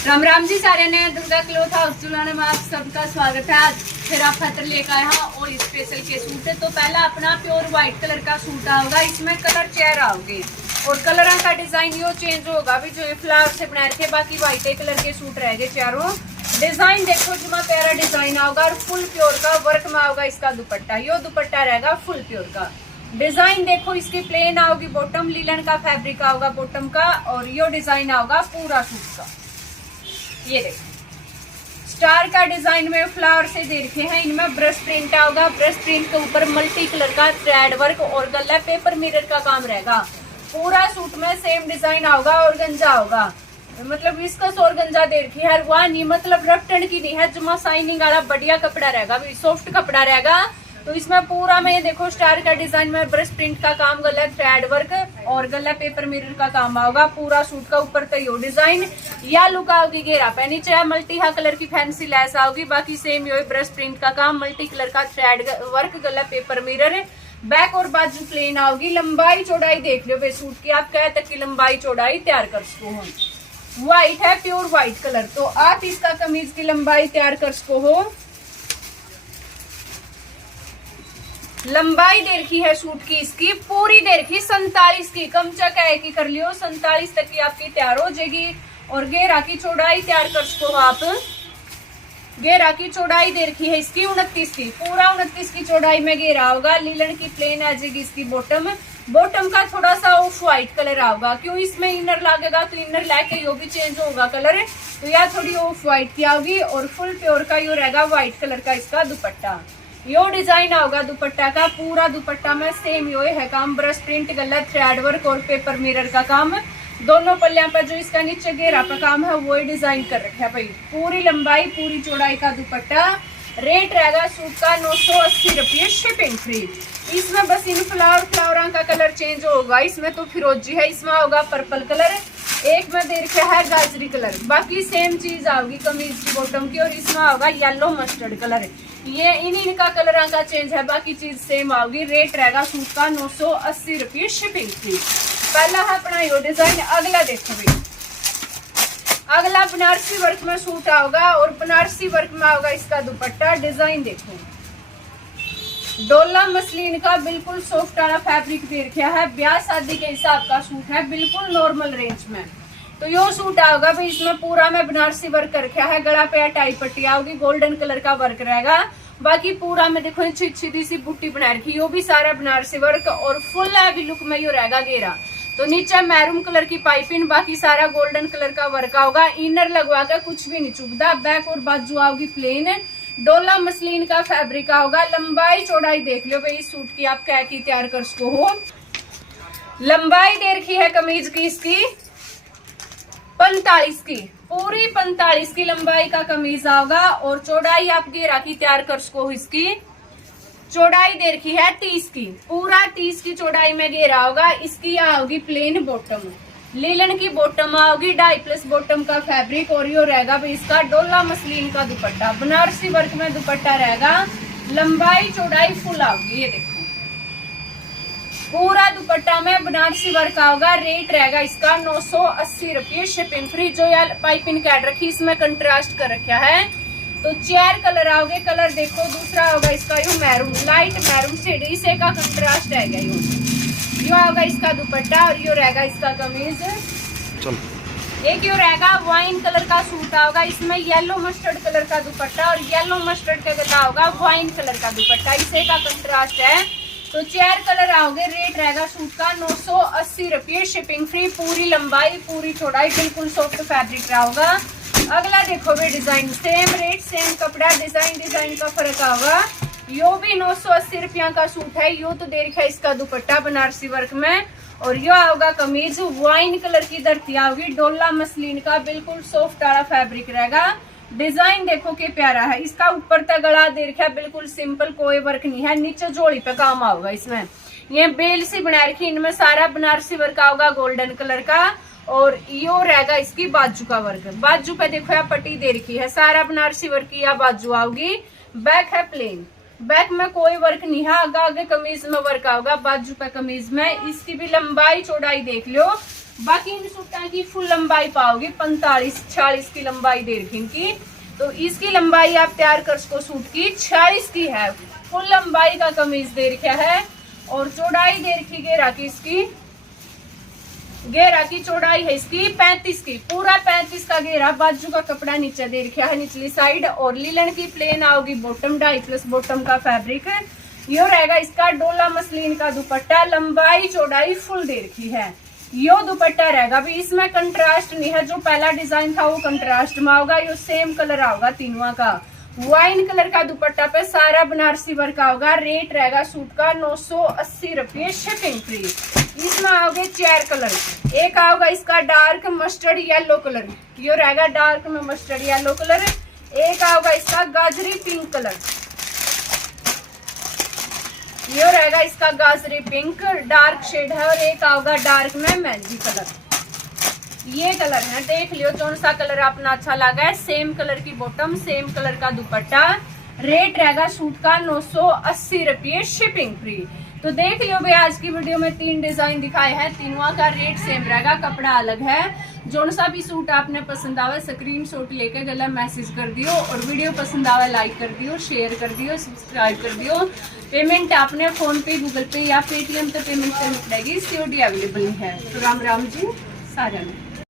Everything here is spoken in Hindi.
राम राम जी सारे ने दुर्गा क्लॉथ हाउस जुलाने में आप सबका स्वागत है। आज फिर आप खतर लेकर आए हैं और स्पेशल के सूट है। तो पहला अपना प्योर व्हाइट कलर का सूट आओगा, इसमें कलर चेयर आओगे और कलर का डिजाइन यो चेंज होगा भी जो फ्लावर से बना रखे, बाकी व्हाइट कलर के सूट रहेंगे चारों। डिजाइन देखो जितना प्यारा डिजाइन आओगा और फुल प्योर का वर्क में आओगा इसका दुपट्टा। यो दुपट्टा रहेगा फुल प्योर का। डिजाइन देखो इसकी प्लेन आओगी, बॉटम लीलन का फैब्रिक आओगा बॉटम का, और यो डिजाइन आओगा पूरा सूट का। ये देखो स्टार का डिजाइन में फ्लावर से दे रखे हैं, इनमें ब्रश प्रिंट आओगा। ब्रश प्रिंट के ऊपर मल्टी कलर का थ्रेड वर्क और गला पेपर मिरर का काम रहेगा। पूरा सूट में सेम डिजाइन आओगा और गंजा होगा, मतलब इसका और गंजा दे रखी है। वह नहीं मतलब रफ्टन की नहीं है, जुमा शाइनिंग वाला बढ़िया कपड़ा रहेगा, सॉफ्ट कपड़ा रहेगा। तो इसमें पूरा में देखो स्टार का डिजाइन में ब्रश प्रिंट का काम, गला थ्रेड वर्क और गला पेपर मिरर का काम आओगा पूरा सूट का। ऊपर तो यो डिजाइन या लुक आओगी घेरा पे, नीचे मल्टी हा कलर की फैंसी लेस आओगी, बाकी सेम यो ब्रश प्रिंट का काम, मल्टी कलर का थ्रेड वर्क, गला पेपर मिरर। बैक और बाजू प्लेन आओगी। लंबाई चौड़ाई देख लो भाई सूट की, आप क्या तक की लंबाई चौड़ाई तैयार कर सको हो। व्हाइट है प्योर व्हाइट कलर, तो आप इसका कमीज की लंबाई तैयार कर सको हो। लंबाई दे रखी है सूट की इसकी पूरी दे रखी 47 की, कम चक है कि कर लियो 47 तक की आपकी तैयार हो जाएगी। और घेरा की चौड़ाई तैयार कर सको आप। घेरा की चौड़ाई दे रखी है इसकी 29 की, पूरा 29 की चौड़ाई में घेरा होगा। लीलन की प्लेन आ जाएगी इसकी बॉटम। बॉटम का थोड़ा सा ऑफ व्हाइट कलर आओगा, क्यों इसमें इनर लगेगा तो इनर लेके यो भी चेंज होगा कलर, तो यह थोड़ी ऑफ व्हाइट की आओगी। और फुल प्योर का यो रहेगा व्हाइट कलर का इसका दुपट्टा। यो डिजाइन आओगा दुपट्टा का, पूरा दुपट्टा में सेम यो है काम, ब्रश प्रिंट, गला थ्रेड वर्क और पेपर मिरर का काम। दोनों पल्लियां पर जो इसका नीचे घेरा पे काम है वो डिजाइन कर रखा है भाई। पूरी लंबाई पूरी चौड़ाई का दुपट्टा। रेट रहेगा सूट का 980 रुपये, शिपिंग फ्री। इसमें बस इन फ्लावर का कलर चेंज होगा, इसमें तो फिरोजी है, इसमें होगा पर्पल कलर, एक में दे रखा है गाजरी कलर, बाकी सेम चीज आओगी कमीज की बॉटम की। और इसमें होगा येलो मस्टर्ड कलर, ये इनका कलर का चेंज है, बाकी चीज सेम आओगी। रेट रहेगा सूट का 980 रुपये, शिपिंग फ्री। पहला है अपना यो डिजाइन। अगला देखो भाई, अगला बनारसी वर्क में सूट आओगा और बनारसी वर्क में आओगा इसका दुपट्टा। डिजाइन देखो डोला मसलिन का बिल्कुल सॉफ्ट वाला फैब्रिक दे रखा है, ब्याह शादी के हिसाब का सूट है, बिल्कुल नॉर्मल रेंज में। तो यो सूट आओगा भाई, इसमें पूरा में बनारसी वर्क कर रखा है, गला पे टाई पट्टी आओगी, गोल्डन कलर का वर्क रहेगा। बाकी पूरा में देखो सीधी सी बुट्टी बना रखी, यो भी सारा बनारसी वर्क और फुल हैवी लुक में यो रहेगा घेरा। तो नीचे मैरून कलर की पाइपिंग, बाकी सारा गोल्डन कलर का वर्क होगा। इनर लगवा कर कुछ भी नहीं चुभता। बैक और बाजू आओगी प्लेन, डोला मसलिन का फैब्रिक होगा। लंबाई चौड़ाई देख लो भाई इस सूट की, आप क्या की तैयार कर सको हो। लंबाई दे रखी है कमीज की इसकी 45 की, पूरी 45 की लंबाई का कमीज आओगा। और चौड़ाई आप घेरा की तैयार कर सको हो। इसकी चौड़ाई दे रखी है 30 की, पूरा 30 की चौड़ाई में घेरा होगा। इसकी आओगी प्लेन बॉटम, लीलन की बॉटम आओगी, 2.5+ बॉटम का फैब्रिक। और यो रहेगा भाई इसका डोला मसलिन का दुपट्टा, बनारसी वर्क में दुपट्टा रहेगा। लंबाई चौड़ाई फुल आओगी, ये देखो पूरा दुपट्टा में बनारसी वर्क आओगा। रेट रहेगा इसका 980 रुपये, शिपिंग फ्री। जो यार पाइपिंग काट रखी इसमें कंट्रास्ट कर रखा है। तो चेयर कलर आओगे, कलर देखो दूसरा होगा इसका यो मैरून, लाइट मैरून शेड, इसे का कंट्रास्ट रहेगा। यो होगा इसका दुपट्टा और यो रहेगा इसका कमीज। एक यो रहेगा वाइन कलर का सूट आओगा, इसमें येलो मस्टर्ड कलर का दुपट्टा और येलो मस्टर्ड का गला होगा वाइन कलर का दुपट्टा, इसे का कंट्रास्ट है। तो चेयर कलर आओगे। रेट रहेगा सूट का 980 रुपये, शिपिंग फ्री। पूरी लंबाई पूरी चौड़ाई बिल्कुल सॉफ्ट फैब्रिक रहा होगा। अगला देखो भी डिजाइन, सेम रेट सेम कपड़ा, डिजाइन का फर्क होगा। यो भी 980 रुपया का सूट है। यो तो दे रखा है इसका दुपट्टा बनारसी वर्क में, और यो आओगा कमीज वाइन कलर की धरती आओगी, डोला मसलिन का बिल्कुल सॉफ्ट वाला फैब्रिक रहेगा। डिजाइन देखो के प्यारा है, इसका ऊपर तक गला दे रखा है, बिल्कुल सिंपल, कोई वर्क नहीं है। नीचे जोड़ी पे काम आओगा इसमें, ये बेल सी बना रखी, इनमें सारा बनारसी वर्क आओगा गोल्डन कलर का। और यो रहेगा इसकी बाजू का वर्क, बाजू पे देखो यहाँ पट्टी दे रखी है, सारा बनारसी वर्क की या बाजू आओगी। बैक है प्लेन, बैक में कोई वर्क नहीं है, आगे कमीज में वर्क आओगा, बाजू पे कमीज में। इसकी भी लंबाई चौड़ाई देख लो, बाकी इन सूटा की फुल लंबाई पाओगे 45-46 की लंबाई दे रखी इनकी। तो इसकी लंबाई आप तैयार कर सको सूट की 46 की है। फुल लंबाई का कमीज दे रखा है और चौड़ाई दे रखी घेरा की इसकी, घेरा की चौड़ाई है इसकी 35 की, पूरा 35 का घेरा। बाजू का कपड़ा नीचे दे रखा है निचली साइड और लीलन की प्लेन आओगी बॉटम 2.5+ बॉटम का फैब्रिक। यो रहेगा इसका डोला मसलिन का दुपट्टा, लंबाई चौड़ाई फुल दे रखी है। यो दुपट्टा रहेगा भी, इसमें कंट्रास्ट नहीं है। जो पहला डिजाइन था वो कंट्रास्ट में होगा, यो सेम कलर आओगा तीनों का। वाइन कलर का दुपट्टा पे सारा बनारसी वर्क होगा। रेट रहेगा सूट का 980 रुपये शिपिंग फ्री। इसमें आओगे 4 कलर, एक आओगा इसका डार्क मस्टर्ड येलो कलर, यो रहेगा डार्क में मस्टर्ड येलो कलर। एक आओगा इसका गाजरी पिंक कलर, ये रहेगा इसका गाजरी पिंक डार्क शेड है। और एक आओगा डार्क में मेहंदी कलर, ये कलर है। देख लियो कौन सा कलर अपना अच्छा लगा है। सेम कलर की बॉटम, सेम कलर का दुपट्टा। रेट रहेगा सूट का 980 रुपये शिपिंग फ्री। तो देख लियो भाई, आज की वीडियो में 3 डिजाइन दिखाए हैं, तीनों का रेट सेम रहेगा, कपड़ा अलग है। जोन सा भी सूट आपने पसंद आवे स्क्रीनशॉट लेके गला मैसेज कर दियो और वीडियो पसंद आवे लाइक कर दियो, शेयर कर दियो, सब्सक्राइब कर दियो। पेमेंट आपने फोन पे, गूगल पे या पेटीएम पे पेमेंट करनी पड़ेगी, सीओडी अवेलेबल है। तो राम राम जी सारा।